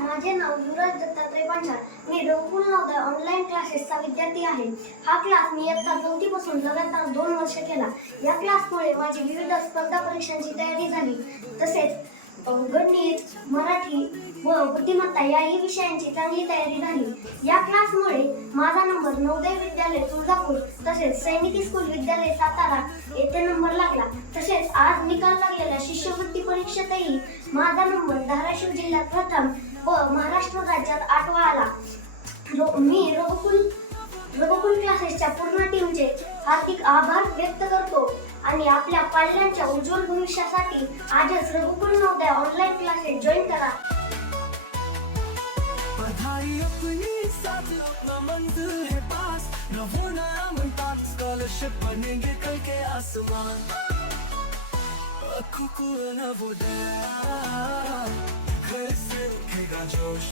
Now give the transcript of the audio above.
माझे नाव युवराज दत्तात्रय पांचाळ. मी रघुकुल नवोदय ऑनलाईन क्लासेसचा विद्यार्थी आहे. हा क्लास मी इयत्ता 4थी पासून लगातार 2 वर्ष केला. या क्लासमुळे माझी विविध स्पर्धा परीक्षांची तयारी झाली. तसेच गणित, मराठी व बुद्धिमत्ता याही विषयांची चांगली तयारी झाली. या क्लासमुळे माझा नंबर नवोदय विद्यालय तुळजापूर तसेच सैनिकी स्कूल विद्यालय सातारा येथे नंबर लागला. तसेच आज निकाल लागलेल्या शिष्यवृत्ती परीक्षेतही माझा नंबर धाराशिव जिल्ह्यात प्रथम व महाराष्ट्र राज्यात 8वा आला. मी रघुकुल क्लासेसच्या पूर्ण टीमचे हार्दिक आभार व्यक्त करतो आणि आपल्या पाल्यांच्या उज्ज्वल भविष्यासाठी आजच रघुकुल नवोदय ऑनलाइन क्लासेस जॉइन करा. पढ़ाई अपनी साथ अपना मंजिल है पास न होना मुमताज स्कॉलरशिप बनेंगे कल के आसमान रघुकुल नवोदय घर से उठेगा जोश.